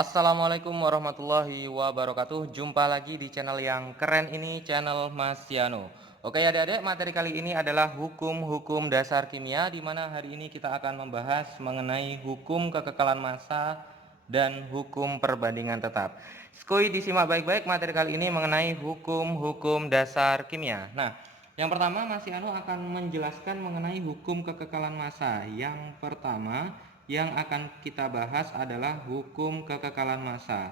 Assalamualaikum warahmatullahi wabarakatuh. Jumpa lagi di channel yang keren ini, channel Mas Yano. Oke adik-adik, materi kali ini adalah hukum-hukum dasar kimia, di mana hari ini kita akan membahas mengenai hukum kekekalan massa dan hukum perbandingan tetap. Skuy disimak baik-baik, materi kali ini mengenai hukum-hukum dasar kimia. Nah, yang pertama Mas Yano akan menjelaskan mengenai hukum kekekalan massa. Yang pertama yang akan kita bahas adalah hukum kekekalan massa.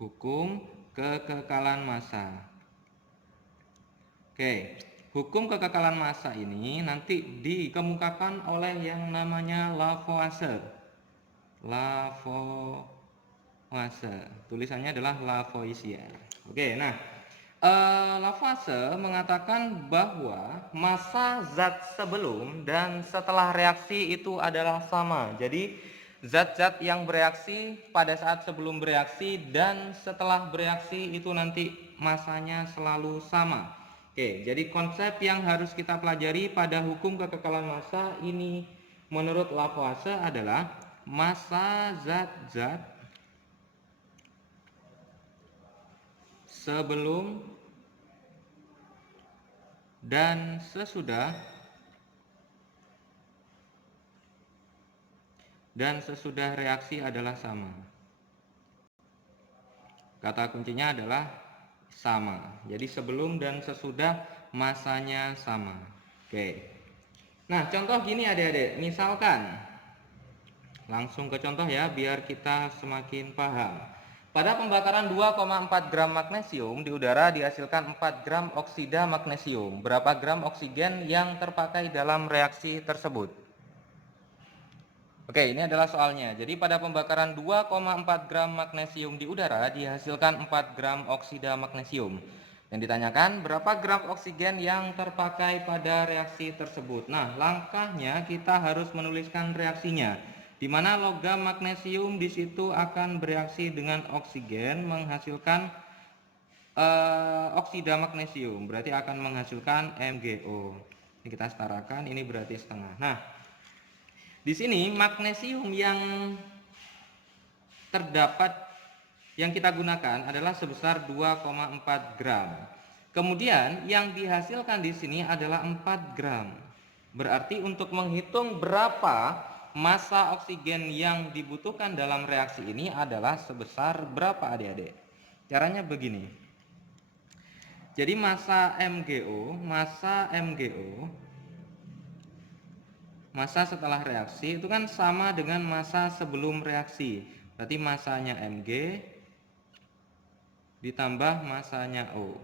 Hukum kekekalan massa. Oke, hukum kekekalan massa ini nanti dikemukakan oleh yang namanya Lavoisier. Lavoisier. Tulisannya adalah Lavoisier. Oke, nah Lavoisier mengatakan bahwa massa zat sebelum dan setelah reaksi itu adalah sama. Jadi zat-zat yang bereaksi pada saat sebelum bereaksi dan setelah bereaksi itu nanti massanya selalu sama. Oke, jadi konsep yang harus kita pelajari pada hukum kekekalan massa ini menurut Lavoisier adalah massa zat-zat sebelum dan sesudah reaksi adalah sama. Kata kuncinya adalah sama. Jadi sebelum dan sesudah massanya sama. Oke. Nah, contoh gini adik-adik. Misalkan langsung ke contoh ya biar kita semakin paham. Pada pembakaran 2,4 gram magnesium di udara dihasilkan 4 gram oksida magnesium. Berapa gram oksigen yang terpakai dalam reaksi tersebut? Oke, ini adalah soalnya. Jadi pada pembakaran 2,4 gram magnesium di udara dihasilkan 4 gram oksida magnesium. Yang ditanyakan berapa gram oksigen yang terpakai pada reaksi tersebut. Nah, langkahnya kita harus menuliskan reaksinya. Di mana logam magnesium di situ akan bereaksi dengan oksigen menghasilkan oksida magnesium. Berarti akan menghasilkan MgO. Ini kita setarakan, ini berarti setengah. Nah, di sini magnesium yang terdapat yang kita gunakan adalah sebesar 2,4 gram. Kemudian yang dihasilkan di sini adalah 4 gram. Berarti untuk menghitung berapa massa oksigen yang dibutuhkan dalam reaksi ini adalah sebesar berapa adik-adik? Caranya begini. Jadi massa massa setelah reaksi itu kan sama dengan massa sebelum reaksi. Berarti massanya Mg ditambah massanya O.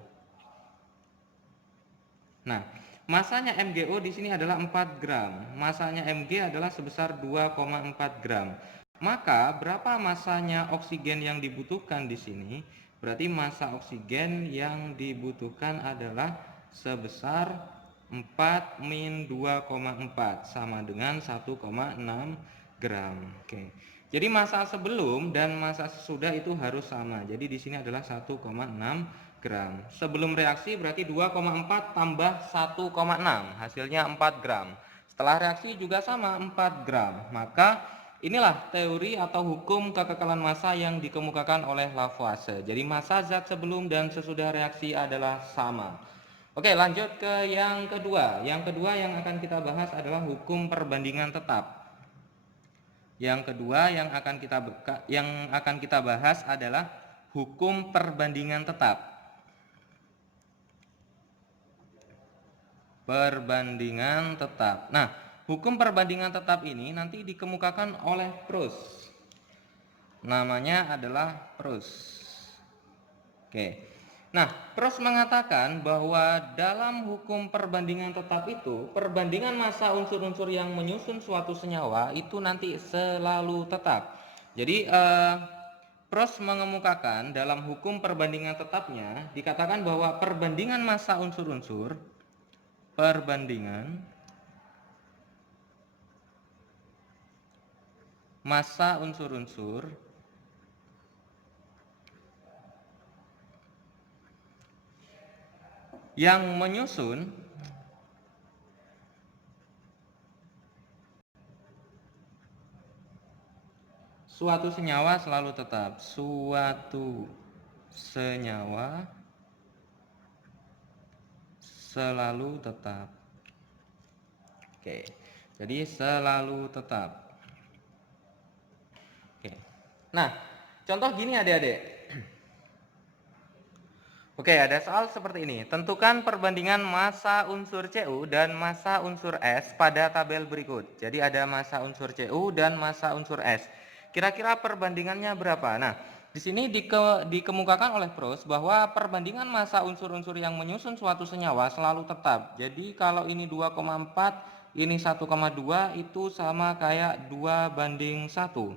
Nah, massanya MgO di sini adalah 4 gram. Massanya Mg adalah sebesar 2,4 gram. Maka berapa massanya oksigen yang dibutuhkan di sini? Berarti massa oksigen yang dibutuhkan adalah sebesar 4 min 2,4 sama dengan 1,6 gram. Oke. Jadi massa sebelum dan massa sesudah itu harus sama. Jadi di sini adalah 1,6 gram. Sebelum reaksi berarti 2,4 tambah 1,6, hasilnya 4 gram. Setelah reaksi juga sama 4 gram. Maka inilah teori atau hukum kekekalan massa yang dikemukakan oleh Lavoisier. Jadi massa zat sebelum dan sesudah reaksi adalah sama. Oke, lanjut ke yang kedua. Yang kedua yang akan kita bahas adalah hukum perbandingan tetap. Yang kedua yang akan kita bahas adalah hukum perbandingan tetap. Perbandingan tetap. Nah, hukum perbandingan tetap ini nanti dikemukakan oleh Proust. Namanya adalah Proust. Oke. Nah, Proust mengatakan bahwa dalam hukum perbandingan tetap itu, perbandingan massa unsur-unsur yang menyusun suatu senyawa itu nanti selalu tetap. Jadi, Proust mengemukakan dalam hukum perbandingan tetapnya, dikatakan bahwa perbandingan massa unsur-unsur yang menyusun Suatu senyawa selalu tetap. Suatu senyawa selalu tetap. Oke, jadi selalu tetap. Oke. Nah, contoh gini adik-adik. Oke, ada soal seperti ini. Tentukan perbandingan massa unsur Cu dan massa unsur S pada tabel berikut. Jadi ada massa unsur Cu dan massa unsur S. Kira-kira perbandingannya berapa? Nah, di sini dikemukakan oleh Proust bahwa perbandingan massa unsur-unsur yang menyusun suatu senyawa selalu tetap. Jadi kalau ini 2,4, ini 1,2 itu sama kayak 2:1.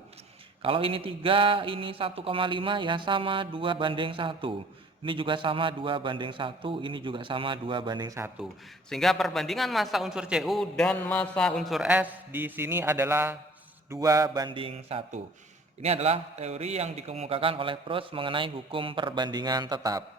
Kalau ini 3, ini 1,5 ya sama 2:1. Ini juga sama 2:1, ini juga sama 2:1. Sehingga perbandingan massa unsur Cu dan massa unsur S di sini adalah 2:1. Ini adalah teori yang dikemukakan oleh Proust mengenai hukum perbandingan tetap.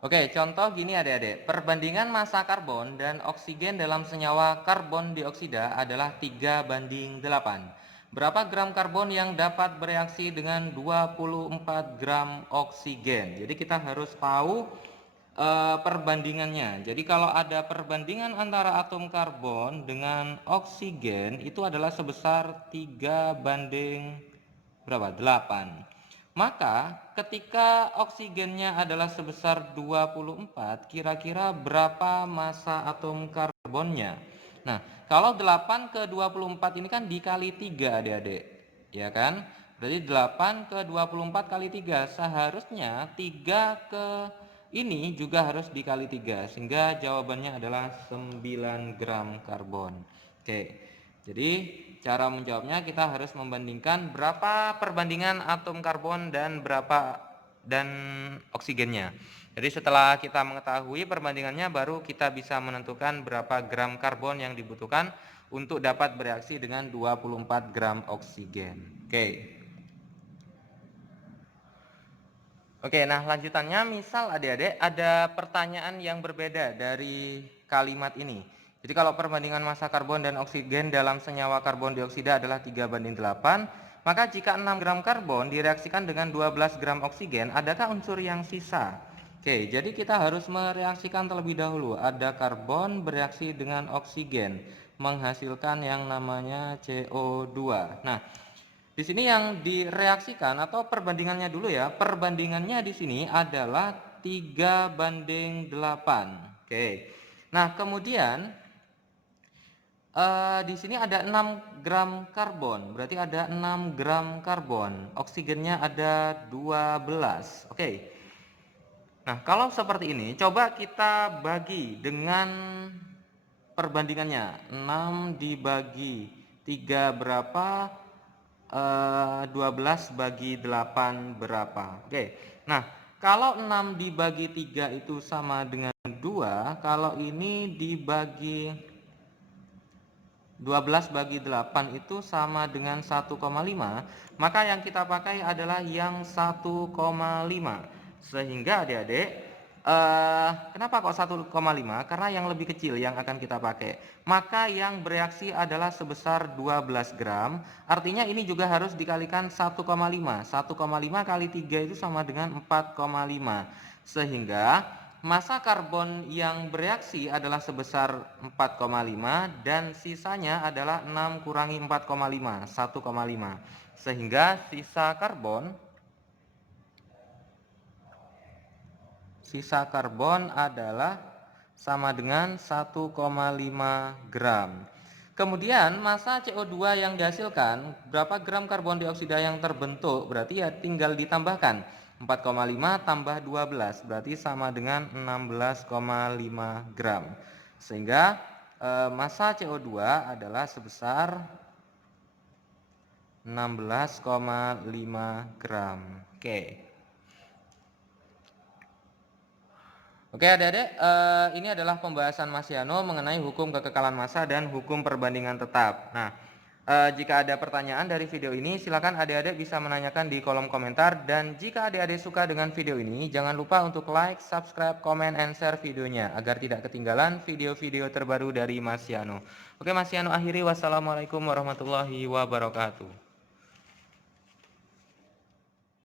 Oke, contoh gini adik-adik. Perbandingan massa karbon dan oksigen dalam senyawa karbon dioksida adalah 3:8. Berapa gram karbon yang dapat bereaksi dengan 24 gram oksigen? Jadi kita harus tahu perbandingannya. Jadi kalau ada perbandingan antara atom karbon dengan oksigen itu adalah sebesar 3:8. Maka ketika oksigennya adalah sebesar 24, kira-kira berapa massa atom karbonnya? Nah, kalau 8 ke 24 ini kan dikali 3 adik-adik, ya kan? Berarti 8 ke 24 kali 3, seharusnya 3 ke ini juga harus dikali 3, sehingga jawabannya adalah 9 gram karbon. Oke, jadi cara menjawabnya kita harus membandingkan berapa perbandingan atom karbon dan oksigennya. Jadi setelah kita mengetahui perbandingannya baru kita bisa menentukan berapa gram karbon yang dibutuhkan untuk dapat bereaksi dengan 24 gram oksigen. Oke, nah lanjutannya misal adik-adik ada pertanyaan yang berbeda dari kalimat ini. Jadi kalau perbandingan massa karbon dan oksigen dalam senyawa karbon dioksida adalah 3:8, maka jika 6 gram karbon direaksikan dengan 12 gram oksigen, adakah unsur yang sisa? Oke, jadi kita harus mereaksikan terlebih dahulu. Ada karbon bereaksi dengan oksigen, menghasilkan yang namanya CO2. Nah, di sini yang direaksikan atau perbandingannya dulu ya. Perbandingannya di sini adalah 3:8. Oke. Nah, kemudian di sini ada 6 gram karbon. Berarti ada 6 gram karbon. Oksigennya ada 12. Oke. Nah, kalau seperti ini, coba kita bagi dengan perbandingannya. 6 dibagi 3 berapa? 12 bagi 8 berapa? Oke. Nah, kalau 6 dibagi 3 itu sama dengan 2, kalau ini dibagi 12 bagi 8 itu sama dengan 1,5, maka yang kita pakai adalah yang 1,5. Sehingga adik-adik, kenapa kok 1,5? Karena yang lebih kecil yang akan kita pakai. Maka yang bereaksi adalah sebesar 12 gram. Artinya ini juga harus dikalikan 1,5. 1,5 kali 3 itu sama dengan 4,5. Sehingga massa karbon yang bereaksi adalah sebesar 4,5 dan sisanya adalah 6 kurangi 4,5, 1,5. Sehingga sisa karbon adalah sama dengan 1,5 gram. Kemudian massa CO2 yang dihasilkan, berapa gram karbon dioksida yang terbentuk, berarti ya tinggal ditambahkan 4,5 tambah 12, berarti sama dengan 16,5 gram. Sehingga massa CO2 adalah sebesar 16,5 gram. Oke adik-adik, ini adalah pembahasan Mas Yano mengenai hukum kekekalan massa dan hukum perbandingan tetap. Nah, jika ada pertanyaan dari video ini, silakan adik-adik bisa menanyakan di kolom komentar. Dan jika adik-adik suka dengan video ini, jangan lupa untuk like, subscribe, comment, and share videonya agar tidak ketinggalan video-video terbaru dari Mas Yano. Oke Mas Yano akhiri, wassalamualaikum warahmatullahi wabarakatuh.